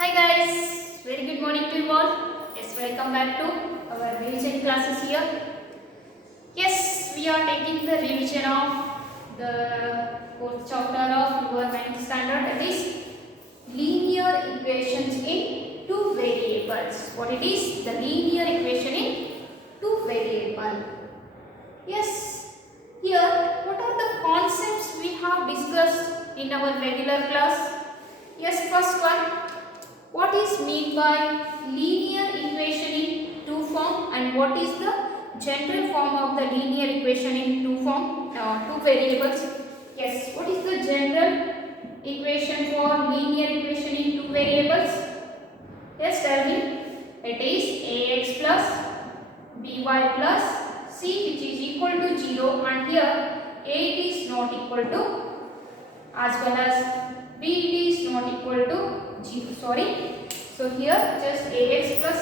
Hi guys, very good morning to you all. Yes, welcome back to our revision classes here. Yes, we are taking the revision of the fourth chapter of your ninth standard, that is linear equations in two variables. What it is? The linear equation in two variable. Yes, here what are the concepts we have discussed in our regular class? Yes, first one. What is mean by linear equation in two form and what is the general form of the linear equation in two variables? Yes, what is the general equation for linear equation in two variables? Yes, tell me. It is ax plus by plus c which is equal to 0 and here a is not equal to as well as b is not equal to 0. Sorry. So here just ax plus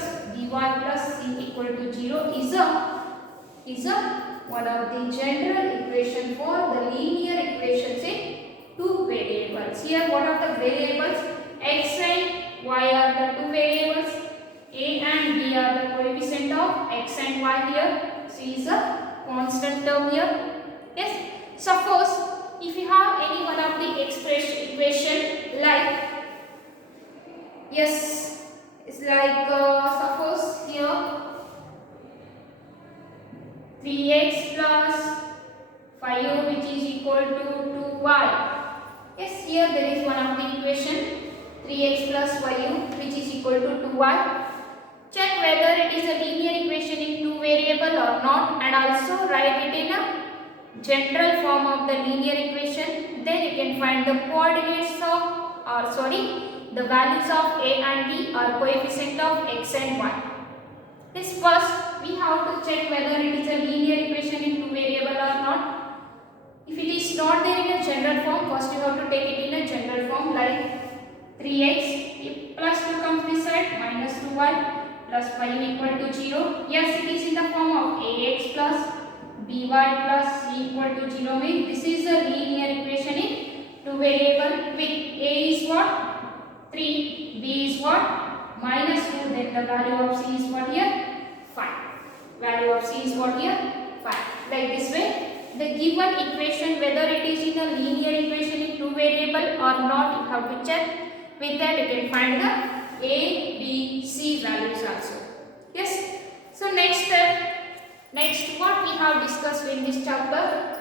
by plus c equal to 0 is a one of the general equation for the linear equations in two variables. Here what are the variables? X and y are the two variables. A and b are the coefficient of x and y here. C is a constant term here. Yes. Suppose if you have any one of the equation like yes, it's like suppose here 3x plus 5 which is equal to 2y. Yes, here there is one of the equation 3x plus 5 which is equal to 2y. Check whether it is a linear equation in two variable or not and also write it in a general form of the linear equation. Then you can find the coordinates of the values of a and b or coefficient of x and y. This first we have to check whether it is a linear equation in two variable or not. If it is not there in a general form, first you have to take it in a general form like 3x, if plus 2 comes this side, minus 2y plus 5 equal to 0. Yes, it is in the form of ax plus by plus c equal to 0 means this is a linear equation in two variable with a is what? 3, b is what? Minus 2, then the value of c is what here? 5. Value of c is what here? 5. Like this way, the given equation whether it is in a linear equation in two variable or not, you have to check. With that you can find the a, b, c values also. Yes. So next step. Next, what we have discussed in this chapter?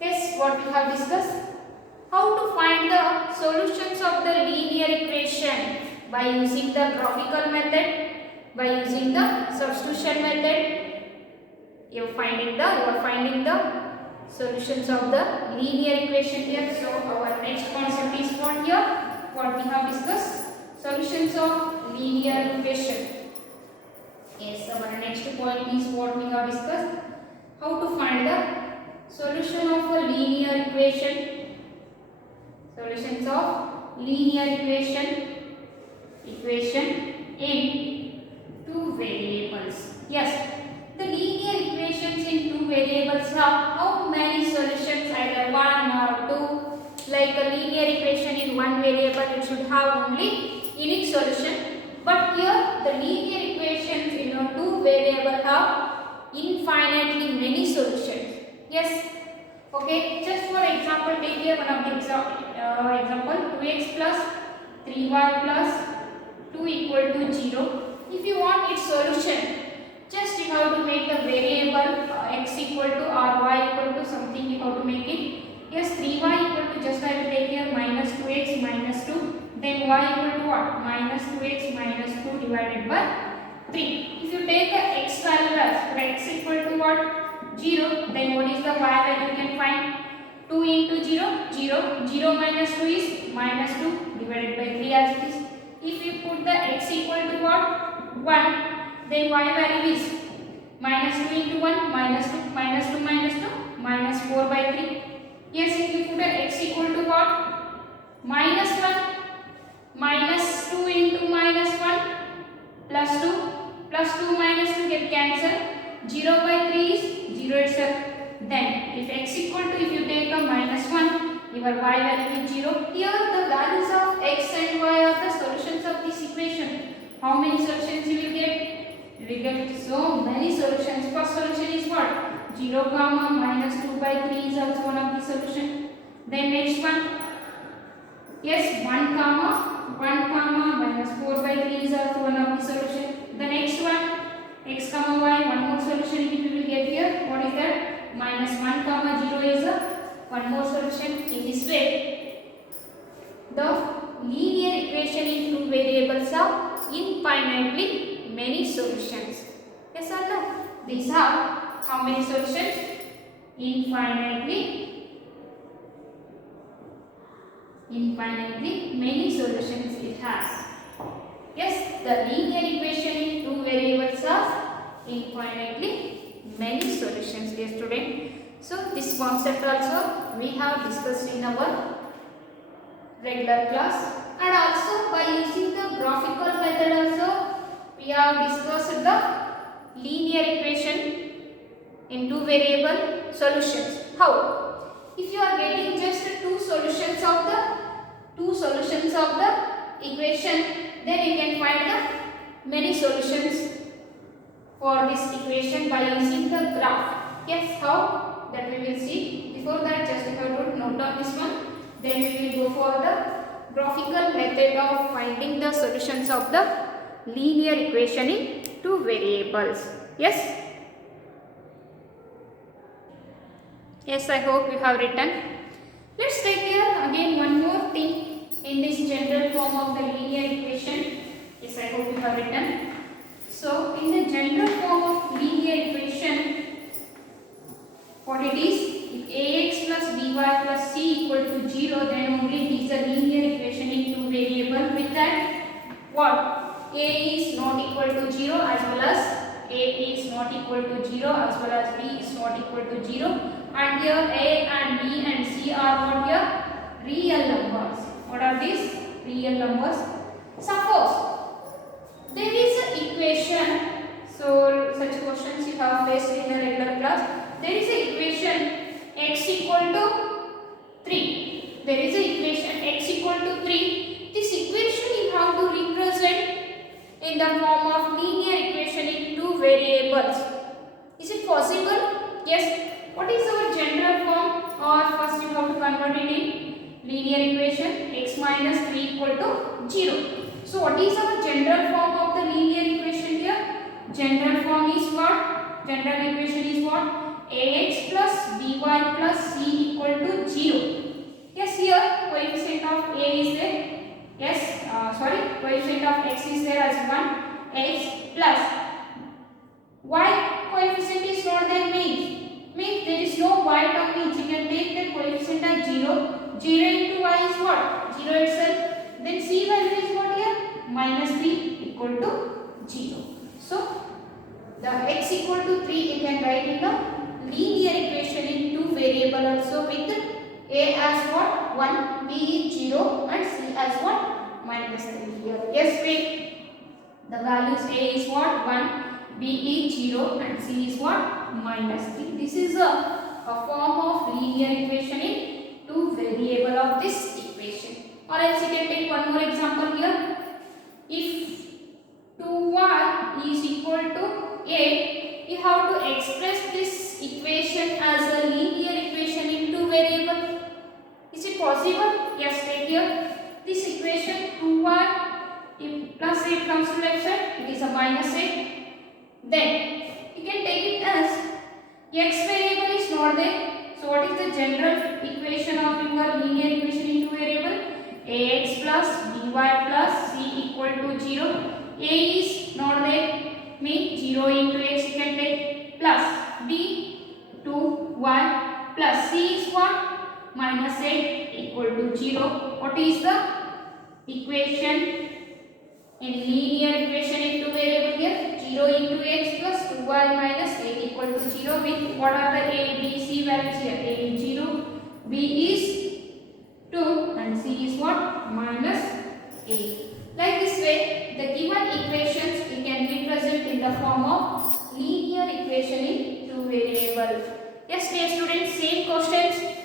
Yes, what we have discussed? How to find the solutions of the linear equation by using the graphical method, by using the substitution method. You are finding the solutions of the linear equation here. So our next concept is what here? What we have discussed? Solutions of linear equation. Yes, our next point is what we have discussed. How to find the solution of a linear equation. Solutions of linear equation in two variables. Yes, the linear equations in two variables have how many solutions? Either one or two. Like a linear equation in one variable, it should have only unique solution. But here the linear equations in a two variable have infinitely many solutions. Yes. Okay. Just for example, take here one of the example 2x plus 3y plus 2 equal to 0. If you want its solution, just you have to make the variable x equal to or y equal to something. You have to make it. Yes, 3y equal to just I will take here minus 2x minus 2. Then y equal to what? Minus 2x minus 2 divided by 3. If you take the x value as x equal to what? 0. Then what is the y value you can find? 2 into 0, 0. 0 minus 2 is minus 2 divided by 3 as it is. If you put the x equal to what? 1. Then y value is minus 2 into 1, minus 2, minus 2, minus 2, minus 4 by 3. Yes, if you put the x equal to what? Minus 1, minus 2 into minus 1, plus 2, plus 2 minus 2 get cancelled. 0 by 3 is 0 itself. Then if x equal to, if you take a minus 1, your y value is 0. Here the values of x and y are the solutions of this equation. How many solutions you will get? You will get so many solutions. First solution is what? 0 comma minus 2 by 3 is also one of the solution. Then next one, yes, 1 comma minus 4 by 3 is also one of the solution. The next one, x comma y, one more solution we will get here. What is that? Minus 1 comma 0 is one more solution. In this way, the linear equation in two variables have infinitely many solutions. Yes or no? These have how many solutions? Infinitely many solutions it has. Yes, the linear equation in two variables has infinitely many solutions, dear student. So this concept also we have discussed in our regular class, and also by using the graphical method also we have discussed the linear equation in two variable solutions. How? If you are getting just two solutions of the equation, then you can find the many solutions for this equation by using the graph. Yes, how? That we will see. Before that, just you have to note down this one. Then we will go for the graphical method of finding the solutions of the linear equation in two variables. Yes? Yes, I hope you have written. Let's take here again one more thing in this general form of the linear equation. Yes, I hope you have written. So, in the general form of linear equation, what it is? If ax plus by plus c equal to 0, then only it is a linear equation in two variable. With that, what? A is not equal to 0 as well as a is not equal to 0 as well as b is not equal to 0. And here a and b and c are what here? Real numbers. What are these? Real numbers. Suppose there is an equation. So such questions you have faced in the regular class. There is an equation x equal to 3. There is an equation x equal to 3. This equation you have to represent in the form of linear equation in two variables. Is it possible? Yes. What is our general form? Or first you have to convert it in linear equation x minus 3 equal to 0. So what is our general form of the linear equation here? General form is what? General equation is what? Ax plus by plus c equal to 0. Yes, here coefficient of a is there. Yes, coefficient of x is there as 1. X plus y coefficient is not there, means there is no y term, means you can take the coefficient as 0. 0 into y is what? 0 itself. Then c value is what here? Minus 3 equal to 0. So the x equal to 3 you can write in the linear equation in two variable also with a as what? 1, b is 0 and c as what? Minus 3 here. Yes, wait. The values a is what? 1, b is 0 and c is what? Minus 3. This is a form of linear equation in two variable of this equation. Or else you can take one more example here. If 2y is equal to a, you have to express this equation as a linear equation in two variable. Is it possible? Yes, take here this equation 2y, if plus 8 comes to left side, it is a minus 8. Then you can take it as x variable is not there. So what is the general equation of your linear equation in two variable? Ax plus by plus c equal to 0. A is not there, means 0 into x you can take, plus b 2y plus c is what? Minus 8 equal to 0. What is the equation in linear equation in two variable here? 0 into x plus 2y minus 8 equal to 0 with what are the a, b, c values here? A is 0, b is 2 and c is what? Minus 8. Like this way, the given equations we can represent in the form of linear equation in two variable. Yes, dear students, same questions.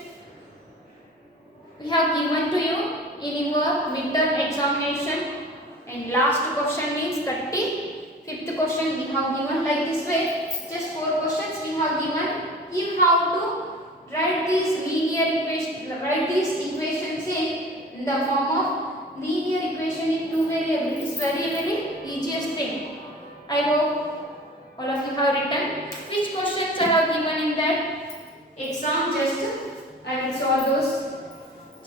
we have given to you in your midterm examination, and last question means 35th question we have given like this way. Just 4 questions we have given. You have to write these equations in the form of linear equation in 2 variables. It's very easiest thing. I hope all of you have written which questions I have given in that exam. Just I will solve those.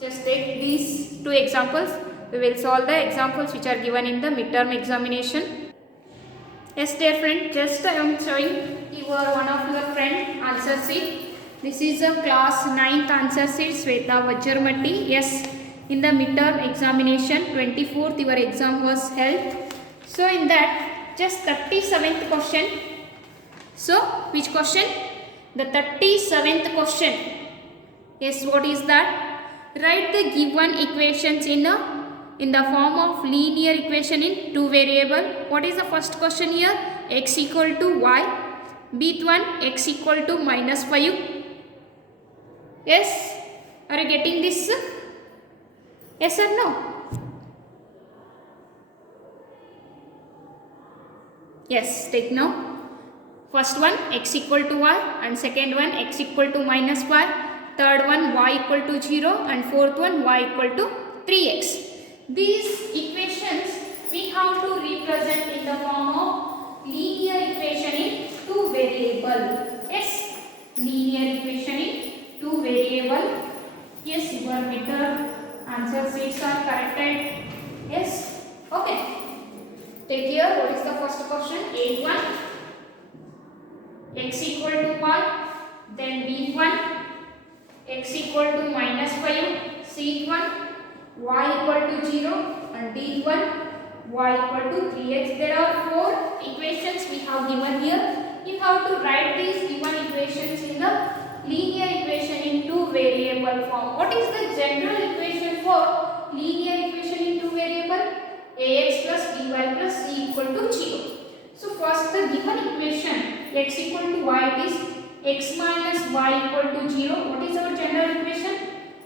Just take these 2 examples. We will solve the examples which are given in the midterm examination. Yes, dear friend, just I am showing one of your friend answer sheet. This is a class 9th answer sheet, Sweta Vajramati. Yes, in the midterm examination 24th your exam was held. So in that just 37th question. So which question? The 37th question. Yes, what is that? Write the given equations in the form of linear equation in 2 variable. What is the first question here? X equal to y. Bth one, x equal to minus 5. Yes, are you getting this? Yes or no? Yes, take now. First one x equal to y, and second one x equal to minus 5. Third one y equal to 0, and fourth one y equal to 3x. These equations we have to represent in the form of linear equation in 2 variable. Yes, linear equation in 2 variable. Yes, your midterm answer sheets are corrected. Yes, okay. Take here, what is the first question? A1, x equal to y, then B1, x equal to minus 5, C1, y equal to 0, and D1, y equal to 3x. There are 4 equations we have given here. You have to write these given equations in the linear equation in 2 variable form. What is the general equation for linear equation in 2 variable? Ax plus by plus c equal to 0. So first the given equation x equal to y, it is x minus y equal to 0. What is our general equation?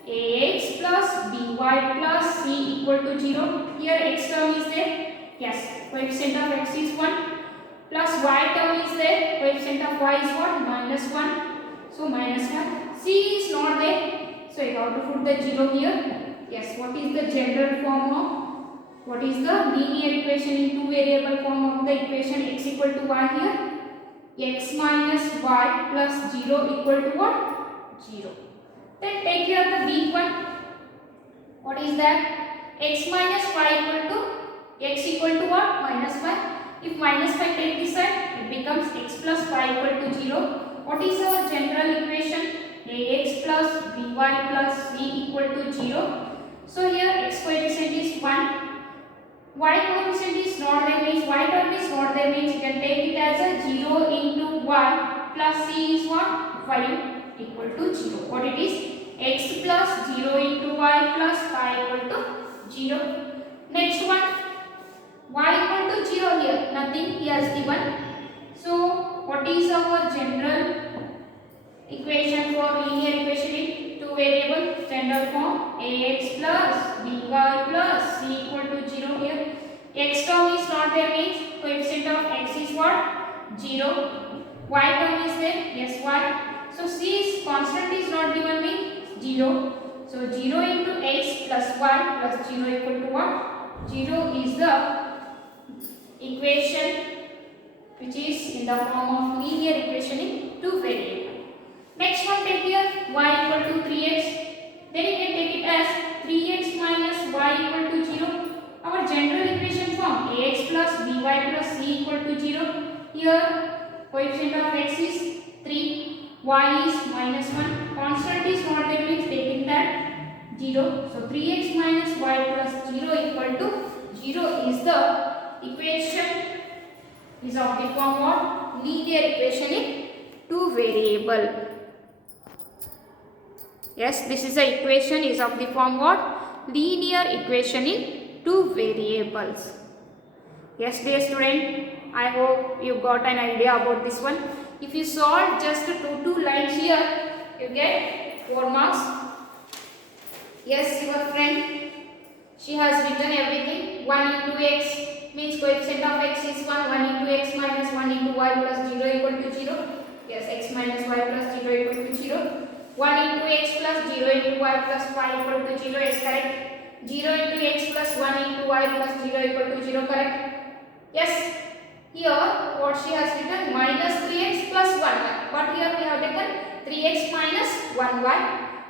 Ax plus by plus c equal to 0. Here x term is there. Yes, coefficient of x is 1. Plus y term is there. Coefficient of y is what? Minus 1. So minus 1. C is not there. So you have to put the 0 here. Yes, what is the general form of? What is the linear equation in 2 variable form of the equation x equal to y here? X minus y plus 0 equal to what? 0. Then take here the B1. What is that? X minus y equal to x equal to what? Minus 5. If minus 5 take this side, it becomes x plus y equal to 0. What is our general equation? Ax plus by plus c equal to 0. So here x coefficient is 1. Y coefficient is not there means y term is not there means you can take it as a 0 into y plus c is what? 5 equal to 0. What it is? X plus 0 into y plus 5 equal to 0. Next one, y equal to 0 here, nothing he has given. So what is our general equation for linear equation in 2 variable? Standard form ax plus by plus c equal to 0 here. X term is not there means coefficient of x is what? 0. Y term is there? Yes, y. So c is constant is not given means 0. So 0 into x plus y plus 0 equal to what? 0 is the equation which is in the form of linear equation in 2 variable. Next one, take here y equal to 3x. Then you can take it as 3x minus y equal to 0. Our general equation form ax plus by plus c equal to 0. Here coefficient of x is 3, y is minus 1. Constant is not there means taking that 0. So 3x minus y plus 0 equal to 0 is the equation is of the form of linear equation in 2 variable. Yes, this is the equation is of the form what? Linear equation in 2 variables. Yes, dear student, I hope you got an idea about this one. If you solve just two lines here, you get 4 marks. Yes, your friend, she has written everything. 1 into x means coefficient of x is 1. 1 into x minus 1 into y plus 0 equal to 0. Yes, x minus y plus 0 equal to 0. 1 into x plus 0 into y plus 5 equal to 0 is correct. 0 into x plus 1 into y plus 0 equal to 0 correct. Yes. Here what she has written minus 3x plus 1y. But here we have taken 3x minus 1y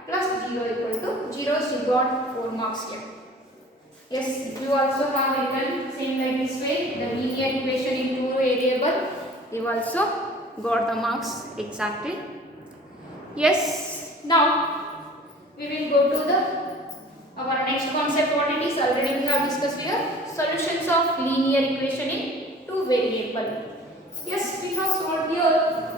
plus 0 equal to 0. She got 4 marks here. Yes, you also have written same like this way. The linear equation in two variable. You also got the marks exactly. Yes. Now we will go to the our next concept. What it is already we have discussed here. Solutions of linear equation in two variable. Yes, we have solved here.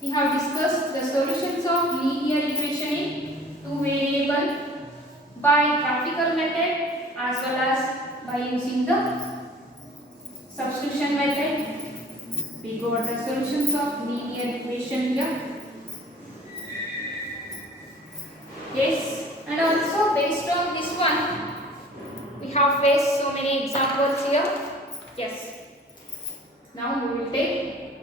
We have discussed the solutions of linear equation in two variable by graphical method as well as by using the substitution method. We got the solutions of linear equation here. Yes, and also based on this one, we have faced so many examples here. Yes. Now we will take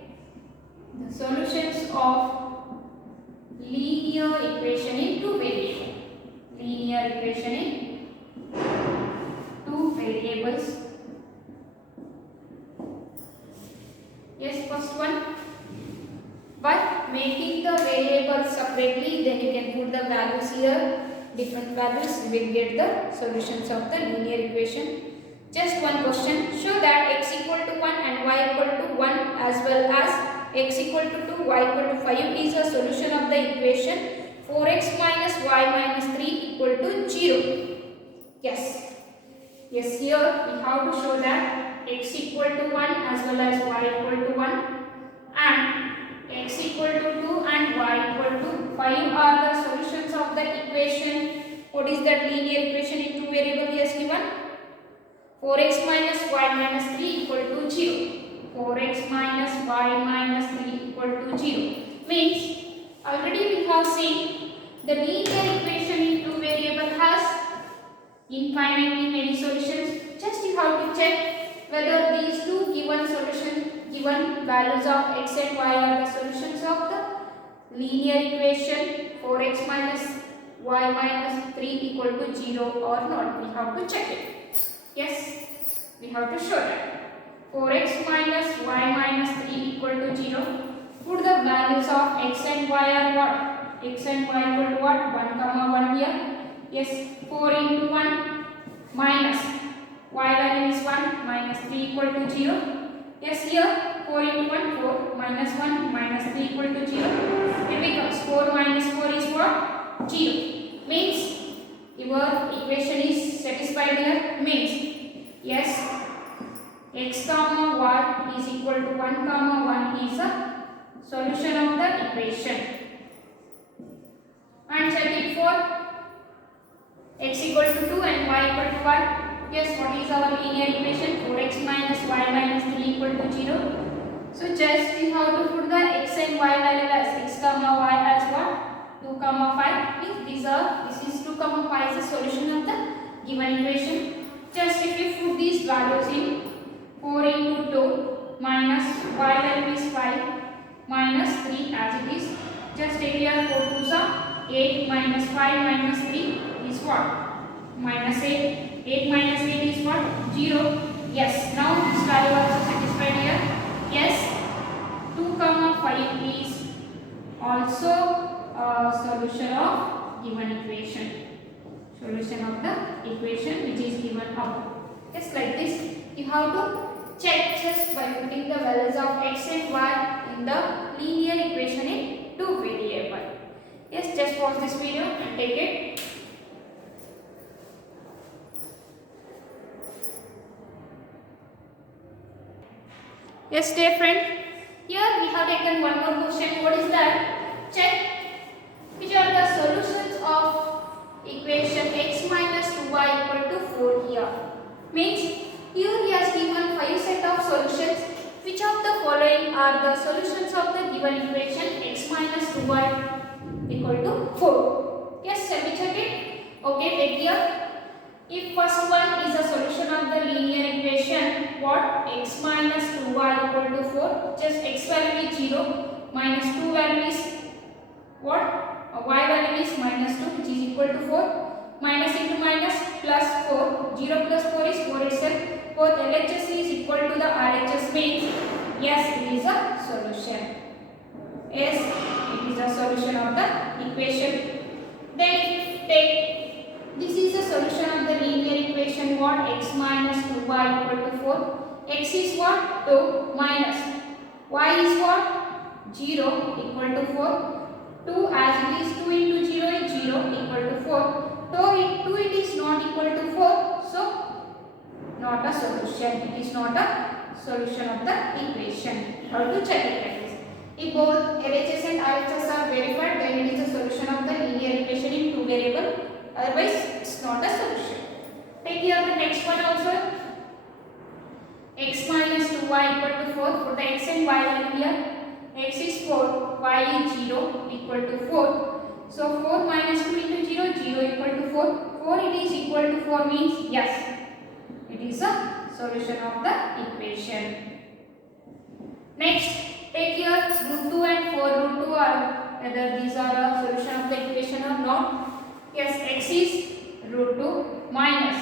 the solutions of linear equation in two variables. Linear equation in two variables. Yes, first one. By making the variables separately, then you can put the values here. Different values, you will get the solutions of the linear equation. Just one question. Show that x equal to 1 and y equal to 1 as well as x equal to 2, y equal to 5 is a solution of the equation 4x minus y minus 3 equal to 0. Yes. Yes, here we have to show that x equal to 1 as well as y equal to 1 and x equal to 2 and y equal to 5 are the solutions of the equation. What is that linear equation in two variable he has given? 4x minus y minus 3 equal to 0. 4x minus y minus 3 equal to 0. Means already we have seen the linear equation in two variable has infinitely many solutions. Just you have to check whether these two given given values of x and y are the solutions of the linear equation 4x minus y minus 3 equal to 0 or not. We have to check it. Yes, we have to show that 4x minus y minus 3 equal to 0. Put the values of x and y are what? X and y equal to what? 1 comma 1 here. Yes, 4 into 1 minus y value is 1 minus 3 equal to 0. Yes, here 4 into 1 4 minus 1 minus 3 equal to 0. It becomes 4 minus 4 is what? 0. Means your equation is satisfied here. Means yes, x comma y is equal to 1 comma 1 is a solution of the equation. And check it for x equal to 2 and y equal to what? Yes, what is our linear equation? 4x minus y minus 3 equal to 0. So just you have to put the x and y value as x comma y as what? 2 comma 5. Means this is 2 comma 5 is the solution of the given equation. Just if you put these values in 4 into 2 minus y value is 5 minus 3 as it is. Just take here 4 2s are 8 minus 5 minus 3 is what? Minus 8. 8 minus 8 is what? 0. Yes. Now this value also satisfied here. Yes. 2 comma 5 is also a solution of given equation. Solution of the equation which is given above. Yes, like this. You have to check just by putting the values of x and y in the linear equation in two variable. Yes, just pause this video and take it. Yes, dear friend. Here we have taken one more question. What is that? Check which are the solutions of equation x minus 2y equal to 4 here. Means here he has given 5 set of solutions. Which of the following are the solutions of the given equation x minus 2y equal to 4? Yes, shall we check it? Okay, take here. If first one is a solution of the linear equation, what? X minus 2y equal to 4. Just x value is 0, minus 2 value is what? Y value is minus 2, which is equal to 4. Minus into minus plus 4. 0 plus 4 is 4 itself. Both LHS is equal to the RHS means yes, it is a solution. Yes, it is a solution of the equation. Then take this is a solution of the linear equation. What? X minus 2y equal to 4. X is what? 2 minus y is what? 0 equal to 4. 2 as it is 2 into 0 is 0 equal to 4. 2 it is not equal to 4. So not a solution. It is not a solution of the equation. How to check it like this? If both LHS and RHS are verified, then it is a solution of the linear equation in two variable. Otherwise, it's not a solution. Take here the next one also. X minus 2y equal to 4. For the x and y value here, x is 4, y is 0 equal to 4. So 4 minus 2 into 0, 0 equal to 4. 4 it is equal to 4 means yes, it is a solution of the equation. Next, take here root 2 and 4 root 2 are whether these are a solution of the equation or not. Yes, x is root 2 minus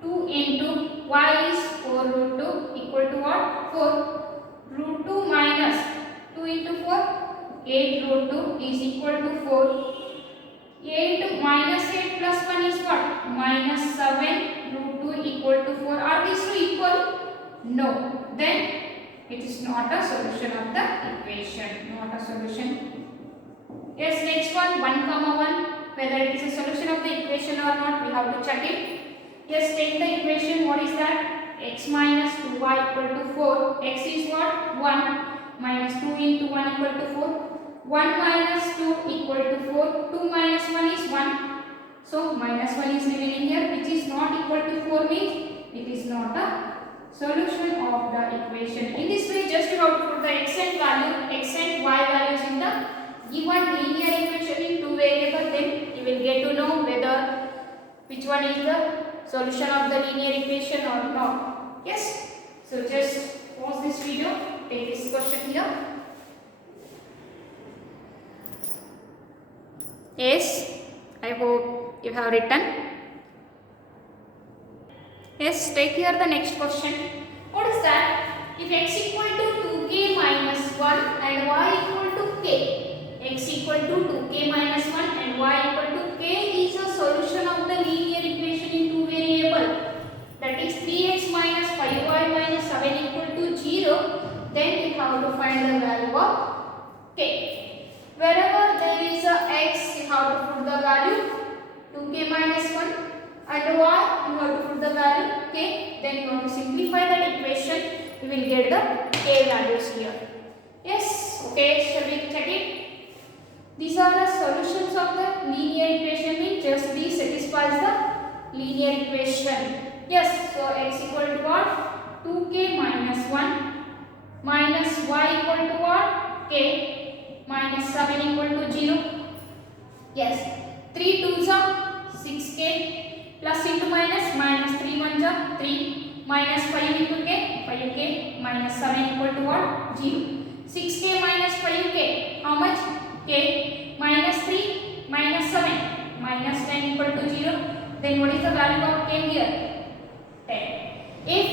2 into y is 4 root 2 equal to what? 4. Root 2 minus 2 into 4, 8 root 2 is equal to 4. 8 minus 8 plus 1 is what? Minus 7 root 2 equal to 4. Are these two equal? No. Then it is not a solution of the equation. Not a solution. Yes, next one 1 comma 1. Whether it is a solution of the equation or not, we have to check it. Yes, take the equation. What is that? X minus 2y equal to 4. X is what? 1. Minus 2 into 1 equal to 4. 1 minus 2 equal to 4. 2 minus 1 is 1. So minus 1 is remaining here, which is not equal to 4 means it is not a solution of the equation. In this way, just you have to put the x and y values in the given linear equation in two variables, then you will get to know whether which one is the solution of the linear equation or not. Yes. So just pause this video, take this question here. Yes, I hope you have written. Yes, take here the next question. What is that? If x equal to 2k minus 1 and y equal to k, x equal to 2k minus 1 and y equal to k is a solution of the linear equation in two variable. That is 3x minus 5y minus 7 equal to 0. Then you have to find the value of k. Wherever there is a x, you have to put the value 2k minus 1 and y, you have to put the value k. Then you have to simplify that equation, you will get the k values here. Yes, okay, shall we check it? These are the solutions of the linear equation, means just these satisfies the linear equation. Yes, so x equal to what? 2k minus 1 minus y equal to what? K minus 7 equal to 0. Yes, 3 2s are 6k plus into minus, minus 3 1s are 3 minus 5 into k, 5k minus 7 equal to what? 0. 6k minus 5k, how much? K minus 3 minus 7 minus 10 equal to 0. Then what is the value of k here? 10. If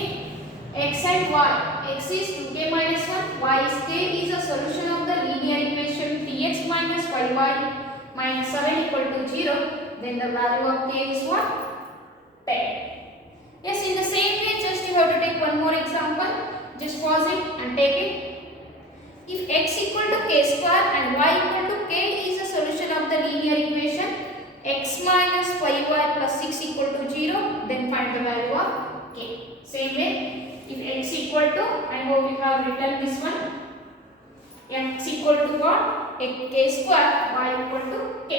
x and y, x is 2k minus 1, y is k is a solution of the linear equation 3x minus 5y minus 7 equal to 0, then the value of k is what? 10. Yes, in the same way, just you have to take one more example. Just pause it and take it. If x equal to k square and y equal to k is a solution of the linear equation x minus 5y plus 6 equal to 0, then find the value of k. Same way, if x equal to, I hope you have written this one, x equal to what? K square, y equal to k.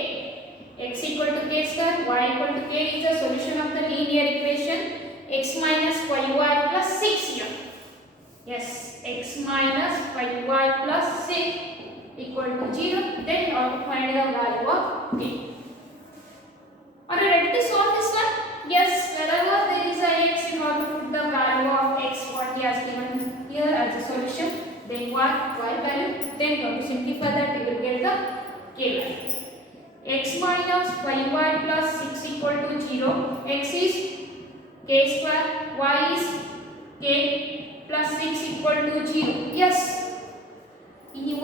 X equal to k square, y equal to k is a solution of the linear equation x minus 5y plus 6 here. Yes, x minus 5y plus 6 equal to 0. Then you have to find the value of k. Are you ready? simplify that, you will get the k value. X minus 5y plus 6 equal to 0. X is k square, y is k plus 6 equal to 0. Yes, in your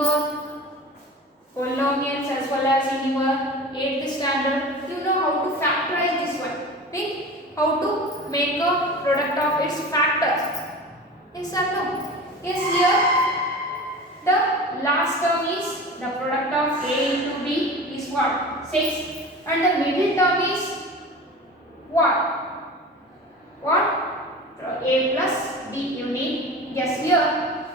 polynomials as well as in your 8th standard, you know how to factorize this one. Think how to make a product of its factors. Yes or no? Yes, here the last term is the product of a into b is what? 6, and the middle term is what? A plus b you need. Yes, here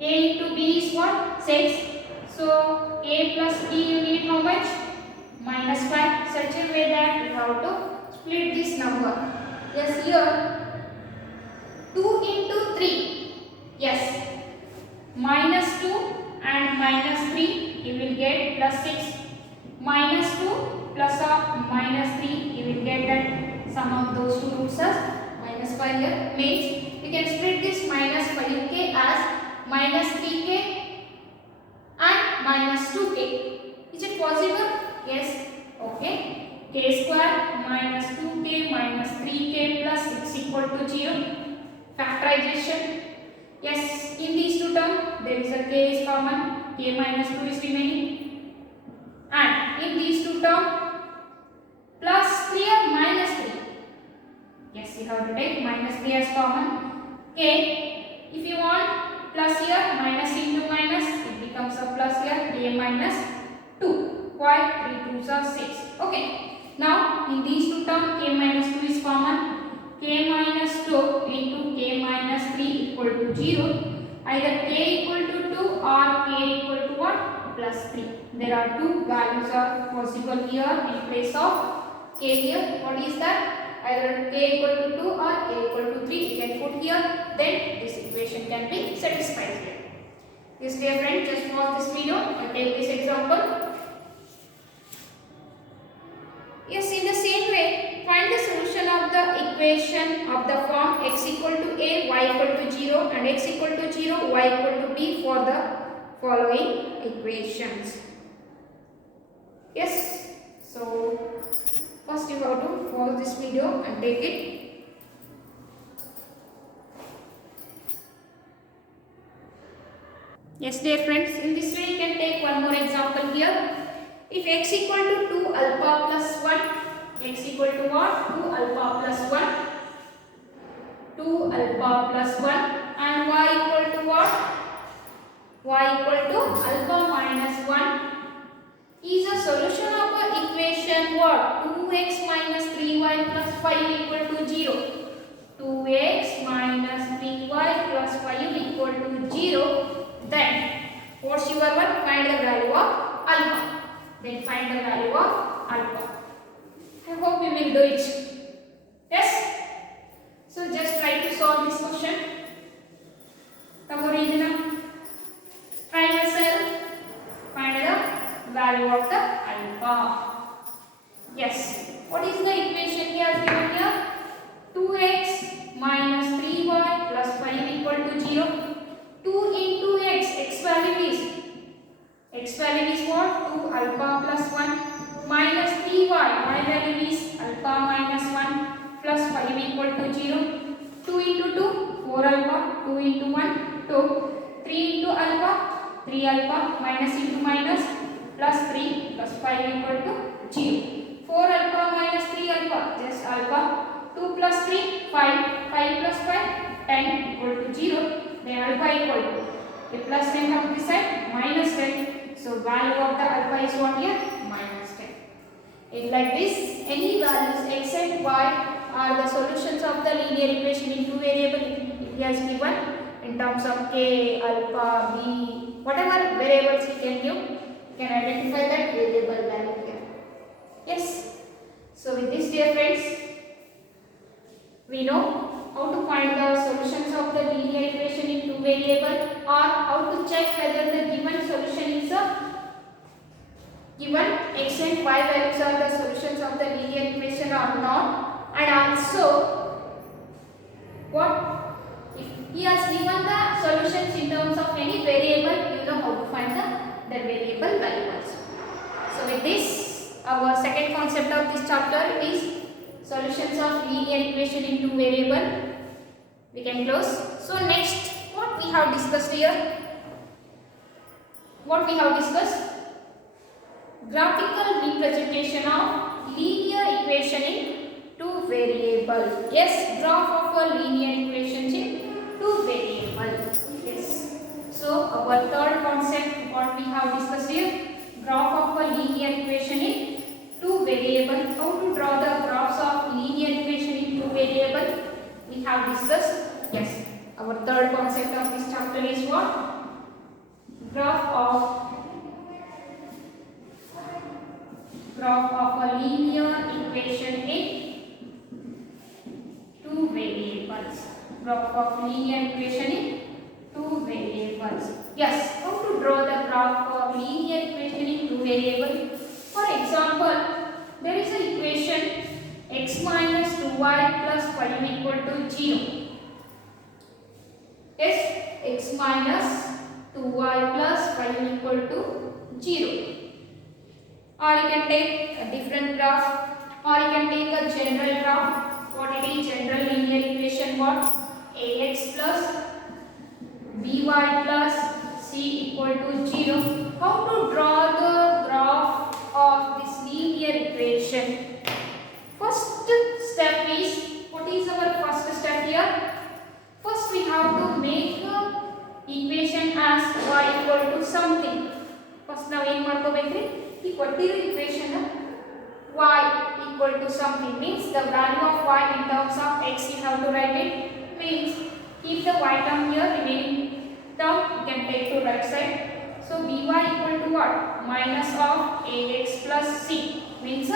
a into b is what? 6. So a plus b you need how much? Minus 5. Such a way that you have to split this number. Yes, here 2 into 3. Yes, minus 2 and minus 3 you will get plus 6. Minus 2 plus of minus 3 you will get that sum of those two roots as minus 5 here. Means we can split this minus 5k as minus 3k and minus 2k. Is it possible? Yes. Okay. K square minus 2k minus 3k plus 6 equal to 0. Factorization. Yes, in these two terms there is a k is common, k minus 2 is remaining, and in these two terms plus 3 or minus 3. Yes, you have to take minus 3 as common. K, if you want plus here, minus into minus, it becomes a plus here, k minus 2. Why? 3 2s are 6. Okay. Now in these two terms k minus 2 is common. K minus 2 into k minus 3 equal to 0. Either k equal to 2 or k equal to what? Plus 3. There are two values are possible here in place of k here. What is that? Either k equal to 2 or k equal to 3 you can put here. Then this equation can be satisfied here. Yes, dear friend, just pause this video and take this example. Yes, in the same way, find the solution of the equation of the form x equal to a, y equal to 0 and x equal to 0, y equal to b for the following equations. Yes, so first you have to pause this video and take it. Yes, dear friends, in this way you can take one more example here. If x equal to 2 alpha plus 1, x equal to what? 2 alpha plus 1, 2 alpha plus 1, and y equal to what? Y equal to alpha minus 1 is a solution of the equation what? 2x minus 3y plus 5 equal to 0. 2x minus 3y plus 5 equal to 0. Then what's your one? Find the value of alpha. Then find the value of alpha. I hope you will do it. Yes? So just try to solve this question. Try yourself. Find the value of the alpha. Yes. What is the equation he has given here? 2x minus 3y plus 5 equal to 0. 2 into x value is what? 2 alpha plus 1 minus 3y, y value is alpha minus 1 plus 5 equal to 0. 2 into 2, 4 alpha, 2 into 1, 2, 3 into alpha, 3 alpha minus into minus plus 3 plus 5 equal to 0. 4 alpha minus 3 alpha, just alpha, 2 plus 3, 5, 5 plus 5, 10 equal to 0. Then alpha equal to a plus 10 comes this side, minus 10. So value of the alpha is what here? Minus 10. If like this, any values x and y are the solutions of the linear equation in two variables he has given in terms of k, alpha, b, whatever variables he can give, you can identify that variable value here. Yes. So with this, dear friends, we know how to find the solutions of the linear equation in two variables, or how to check whether the given solution is a given x and y values are the solutions of the linear equation or not, and also what if he has given the solutions in terms of any variable, you know how to find the the variable value also. So with this, our second concept of this chapter is solutions of linear equation in two variable. We can close. So next, what we have discussed here? What we have discussed? Graphical representation of linear equation in two variable. Yes, graph of a linear equation in two variable. Yes. So our third concept, what we have discussed here, graph of a linear equation in two variable. How to draw the graphs of linear equation in two variable? We have discussed. Yes. Our third concept of this chapter is what? Graph of a linear equation in two variables. Graph of linear equation in two variables. Yes, how to draw the graph of linear equation in two variables? For example, there is an equation x minus 2y plus 5 equal to 0. Yes, x minus 2y plus 5 equal to 0. Or you can take a different graph, or you can take a general graph. What it is? General linear equation what? Ax plus by plus c equal to 0. How to draw the graph of this linear equation? First step is, what is our first step here? First we have to make the equation as y equal to something. First now ಏನು ಮಾಡ್ಕೋಬೇಕ್ರಿ? ಈ ಕೊಟ್ಟಿರೋ equation y equal to something means the value of y in terms of x you have to write it, means keep the y term here, remaining term you can take to right side. So by equal to what? Minus of ax plus c, means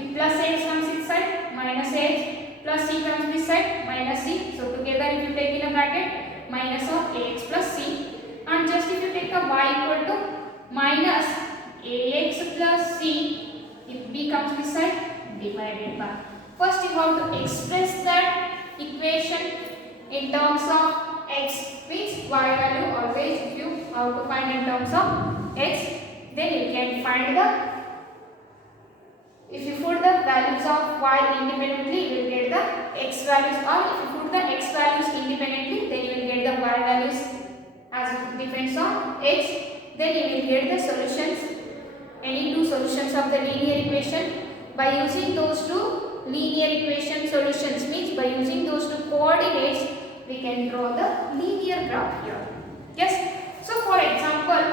if plus x comes this side, minus x plus c comes this side, minus c. So together if you take in a bracket, minus of ax plus c, and just if you take a y equal to minus ax plus c, if b comes this side, divided by. First you have to express that equation in terms of x, means y value always if you have to find in terms of x, then you can find the, if you put the values of y independently you will get the x values, or if you put the x values independently then you will get the y values as it depends on x, then you will get the solutions, any two solutions of the linear equation. By using those two linear equation solutions, means by using those two coordinates we can draw the linear graph here. Yes. So for example,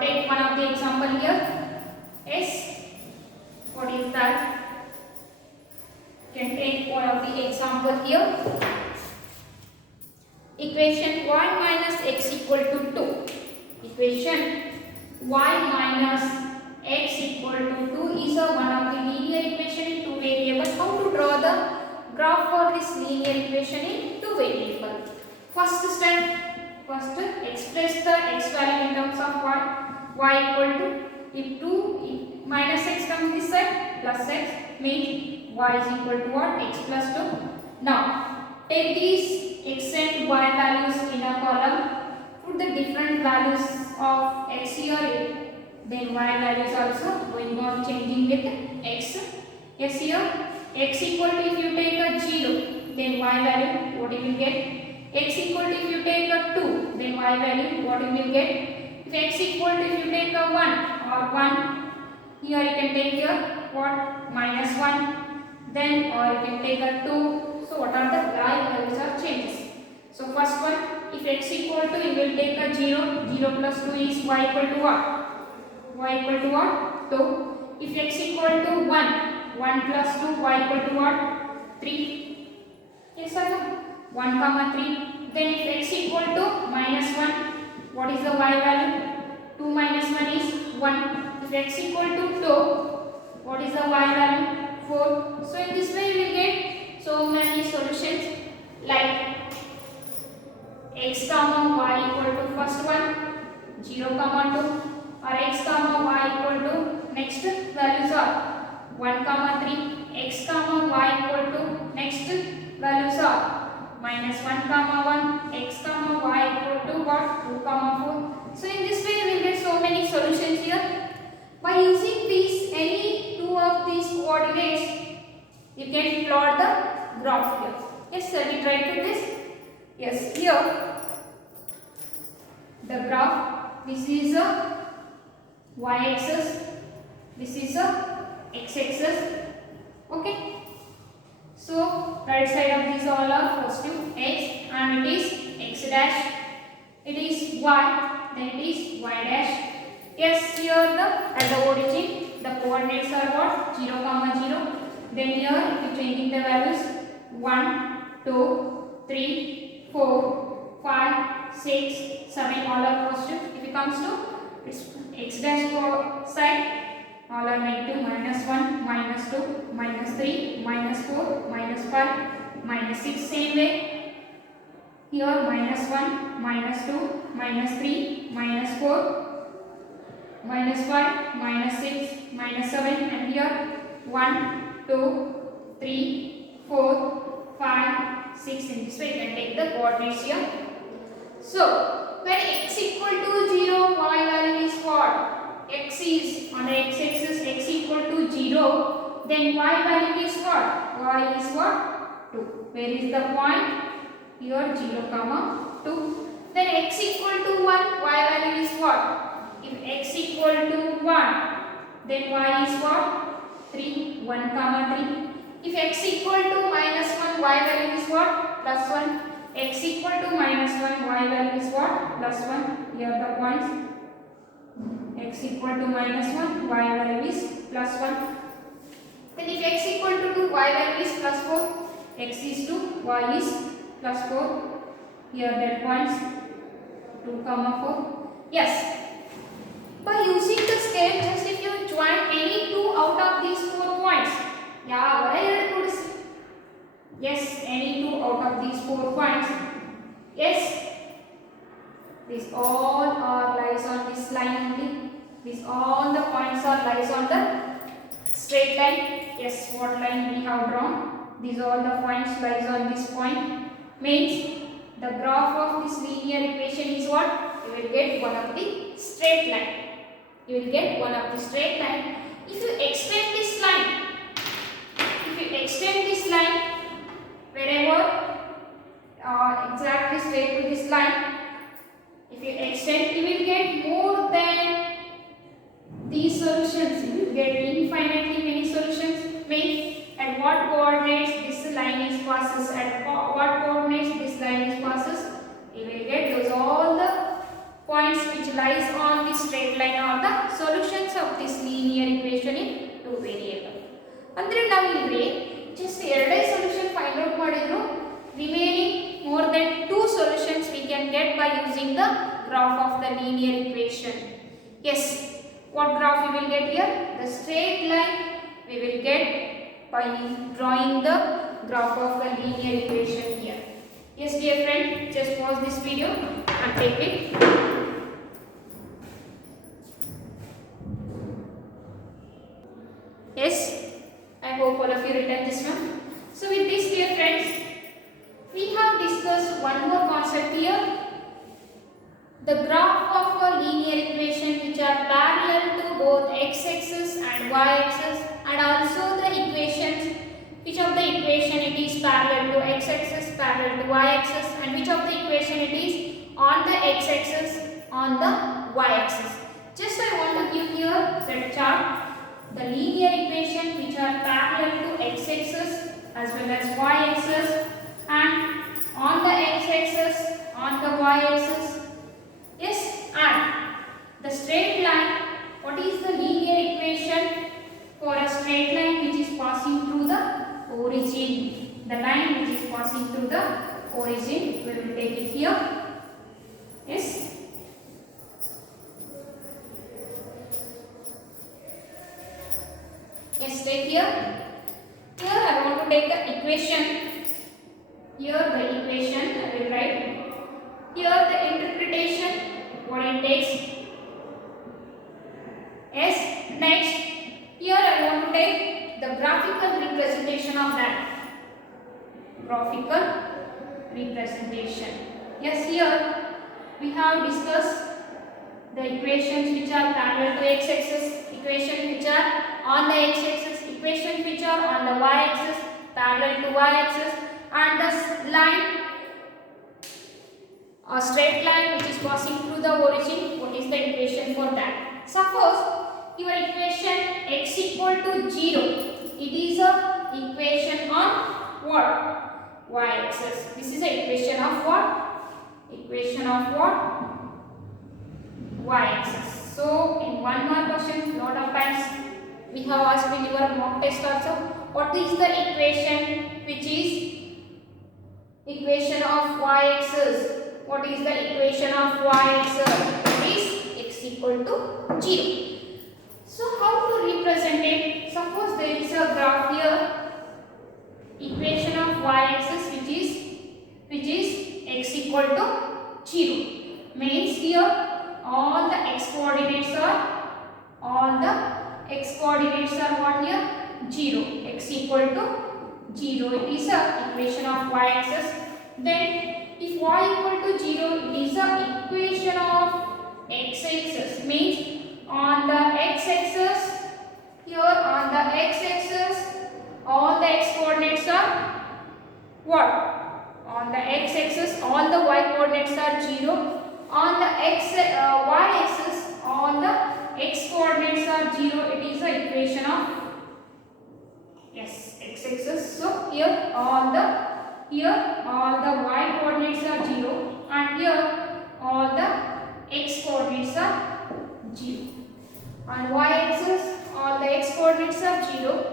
take one of the example here. Yes. What is that? You can take one of the example here. Equation y minus x equal to 2. Equation y minus x equal to 2 is one of the linear equation in two variables. How to draw the graph for this linear equation in two variables? First step, first express the x value in terms of y equal to, if 2 if minus x comes this side, plus x, means y is equal to what? X plus 2. Now take these x and y values in a column, put the different values of x here, then y values also going on changing with x. Yes, here x equal to, if you take a 0, then y value what you will get? X equal to, if you take a 2, then y value what you will get? If x equal to, if you take a 1 or 1, here you can take here what? Minus 1, then or you can take a 2. So what are the y values are changes? So first one, if x equal to, you will take a 0, 0 plus 2 is y equal to what? Y equal to what? 2. If x equal to 1, 1 plus 2, y equal to what? 3. Yes or no? 1 comma 3. Then if x equal to minus 1, what is the y value? 2 minus 1 is 1. If x equal to 2, what is the y value? 4. So in this way you will get so many solutions like x comma y equal to first one 0 comma 2, or x comma y equal to next values are 1 comma 3, x comma y equal to next values are minus 1 comma 1, x comma y equal to what? 2 comma 4. So in this way we will get so many solutions here. By using these any two of these coordinates, you can plot the graph here. Yes, shall we try to this? Yes, here the graph, this is a y-axis, this is a x-axis. Okay. So right side of these all are positive x, and it is x dash, it is y, then it is y dash. Yes, here at the origin the coordinates are what? 0, 0. Then here if you changing the values 1, 2, 3, 4, 5, 6, 7 all are positive. If it comes to its x dash side, all are negative, -1, -2, -3, -4, -5, -6. Same way here -1, -2, -3, -4, -5, -6, -7, and here 1, 2, 3, 4, 5, 6. In this way you can take the coordinates here. So when x equal to 0, y value is what? X is on the x-axis, x equal to 0, then y value is what? Y is what? 2. Where is the point? Here 0, 2. Then x equal to 1, y value is what? If x equal to 1, then y is what? 3, 1, 3. If x equal to -1, y value is what? +1. X equal to -1, y value is what? +1. Here the points. X equal to -1, y value is +1. Then if x equal to 2, y value is +4. X is 2, y is +4. Here that points 2, 4. Yes. By using the scale, just if you join any two out of these 4 points, yes, any two out of these 4 points, yes, these all are lies on this line only. These all the points are lies on the straight line. Yes, what line we have drawn? These all the points lies on this point. Means the graph of this linear equation is what? You will get one of the straight line. You will get one of the straight line. If you extend this line, wherever exactly straight to this line, if you extend, you will get more than these solutions. You will get infinitely many solutions. Means at what coordinates this line is passes, at what coordinates this line is passes, you will get those all the points which lies on the straight line are the solutions of this linear equation in two variable. Andre navilli just erade solution find out madidru, remaining more than 2 solutions we can get by using the graph of the linear equation. Yes, what graph we will get here? The straight line we will get by drawing the graph of the linear equation here. Yes dear friend, just pause this video and take it. Yes, I hope all of you written this one. So with this dear friends, we have discussed one more concept here. The graph of a linear equation which are parallel to both x-axis and y-axis, and also the equations, which of the equation it is parallel to x-axis, parallel to y-axis, and which of the equation it is on the x-axis, on the y-axis. Just I want to give here that chart. The linear equation which are parallel to x-axis as well as y-axis, and on the x-axis, on the y-axis. Yes, and the straight line. What is the linear equation for a straight line which is passing through the origin? The line which is passing through the origin, we will take it here. Yes. Yes, take here. Here I want to take the equation. Here the equation I will write. Here the interpretation, what it takes. Yes, next. Here I want to take the graphical representation of that. Graphical representation. Yes, here we have discussed the equations which are parallel to x-axis, equations which are on the x-axis, equations which are on the y-axis, parallel to y-axis, and the line, a straight line which is passing through the origin. What is the equation for that? Suppose your equation x equal to 0. It is a equation on what? Y-axis. This is a equation of what? Equation of what? Y-axis. So in one more question, lot of times we have asked in your mock test also, what is the equation which is equation of y-axis? What is the equation of y-axis? It is x equal to 0. So how to represent it? Suppose there is a graph here, equation of y-axis which is x equal to 0. Means here all the x coordinates are what here? 0. X equal to 0. It is a equation of y-axis. Then if y equal to 0, it is a equation of x-axis. Means on the x-axis, here on the x-axis, all the x coordinates are what? On the x-axis, all the y coordinates are 0. On the y-axis, all the x coordinates are 0. It is the equation of x-axis. So here all the y coordinates are 0, and here all the x coordinates are 0. On y-axis, all the x coordinates are 0.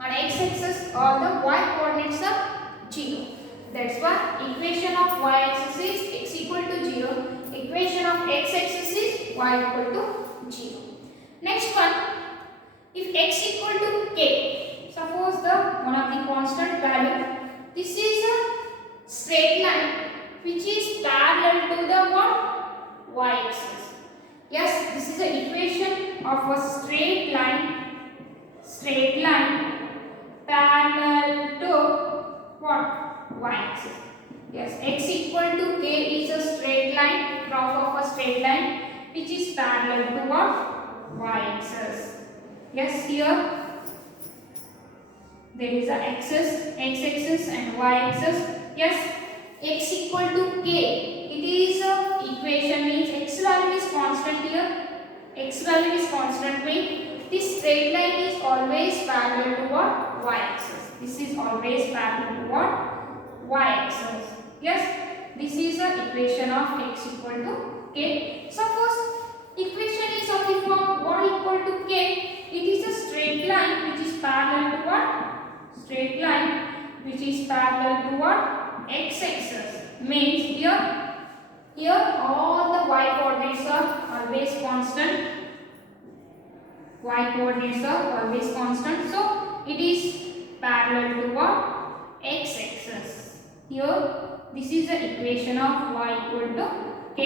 On x-axis, all the y coordinates are 0. That's why equation of y-axis is x equal to 0. Equation of x-axis is y equal to 0. Next one, if x equal to k, suppose the one of the constant value. This is a straight line which is parallel to the what? Y-axis. Yes, this is the equation of a straight line parallel to what? Y-axis. Yes, x equal to k is a straight line, graph of a straight line which is parallel to what? Y-axis. Yes, here there is a x-axis and y-axis. Yes, x equal to k. It is a equation, means x value is constant here. X value is constant, means this straight line is always parallel to what? Y-axis. This is always parallel to what? Y-axis. Yes, this is a equation of x equal to k. Suppose equation is of the form y equal to k. It is a straight line which is parallel to what? Straight line which is parallel to what? X-axis. Means here all the y coordinates are always constant. Y coordinates are always constant. So it is parallel to what? X-axis. Here this is the equation of y equal to k.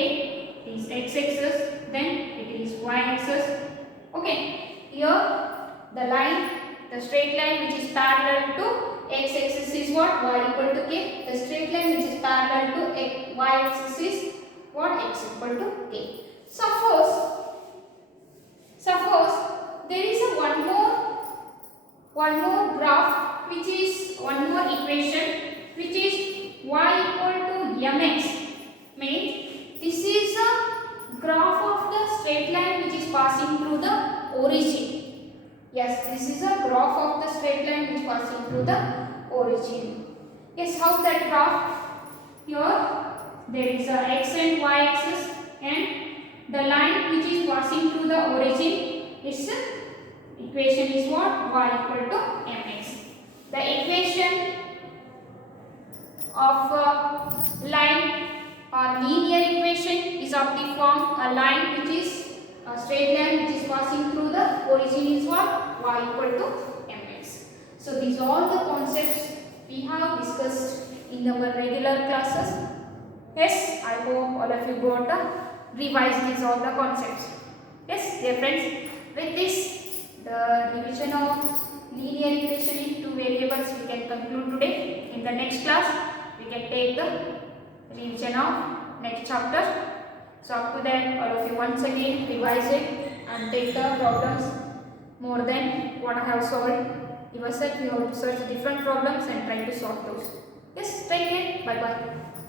It is x-axis, then it is y-axis. Okay. Here the straight line which is parallel to x-axis is what? Y equal to k. The straight line which is parallel to y-axis is what? X equal to k. Suppose there is a one more graph, which is one more equation which is y equal to mx. Means this is a graph of the straight line which is passing through the origin. Yes, this is a graph of the straight line which is passing through the origin. Yes, how that graph? Here there is a x and y axis, and the line which is passing through the origin, its equation is what? Y equal to mx. The equation of a line or linear equation is of the form a line which is a straight line which is passing through the origin is what? Y equal to mx. So these are all the concepts we have discussed in our regular classes. Yes, I hope all of you got to revise these all the concepts. Yes, dear friends, with this the revision of linear equation in two variables we can conclude today. In the next class we can take the revision of next chapter. So up to that, all of you once again revise it and take the problems more than what I have solved. Yourself, you have to search different problems and try to solve those. Yes, take care. Bye bye.